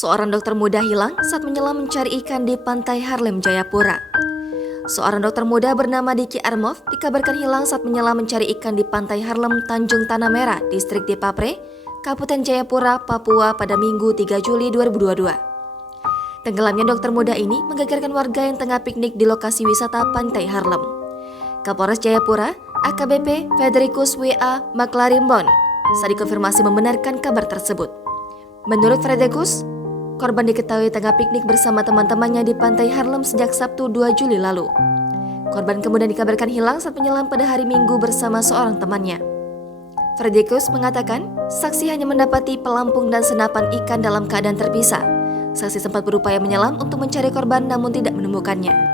Seorang dokter muda hilang saat menyelam mencari ikan di pantai Harlem, Jayapura. Seorang dokter muda bernama Diki Armov dikabarkan hilang saat menyelam mencari ikan di pantai Harlem, Tanjung Tanah Merah, distrik Dipapre, Kabupaten Jayapura, Papua pada Minggu 3 Juli 2022. Tenggelamnya dokter muda ini menggegerkan warga yang tengah piknik di lokasi wisata pantai Harlem. Kapolres Jayapura, AKBP Federicus W.A. Maklarimbon, saat dikonfirmasi membenarkan kabar tersebut. Menurut Frederikus, korban diketahui tengah piknik bersama teman-temannya di pantai Harlem sejak Sabtu 2 Juli lalu. Korban kemudian dikabarkan hilang saat menyelam pada hari Minggu bersama seorang temannya. Frederikus mengatakan, saksi hanya mendapati pelampung dan senapan ikan dalam keadaan terpisah. Saksi sempat berupaya menyelam untuk mencari korban namun tidak menemukannya.